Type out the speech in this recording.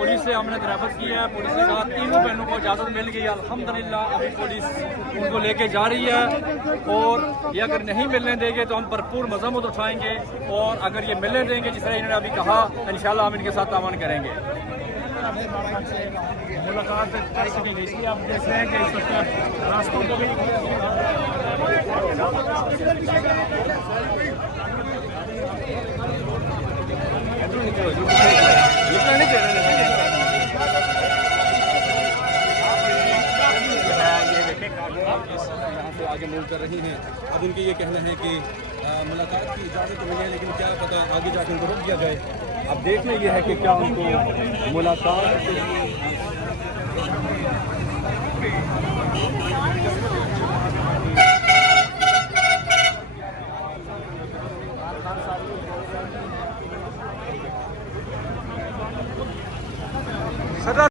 Police से हमने दरख्वास्त की है। पुलिस ने कहा तीनों बहनों को इजाज़त मिल गई अल्हम्दुलिल्लाह। अभी पुलिस उनको लेके जा रही है और ये अगर नहीं मिलने देंगे तो हम भरपूर मजम्मत उठाएंगे, और अगर ये मिलने देंगे जिस तरह इन्होंने अभी कहा इंशाल्लाह हम इनके साथ तावन करेंगे। मुलाकात कर सकेंगे, इसलिए आप देख रहे हैं कि इस वक्त रास्तों को भी यहाँ से आगे मूव कर रही हैं। अब उनके ये कहना है कि मुलाकात की इजाज़त तो मिली है, लेकिन क्या पता आगे जाकर उनको रोक दिया जाए। अब देखना ये है कि क्या उनको मुलाकात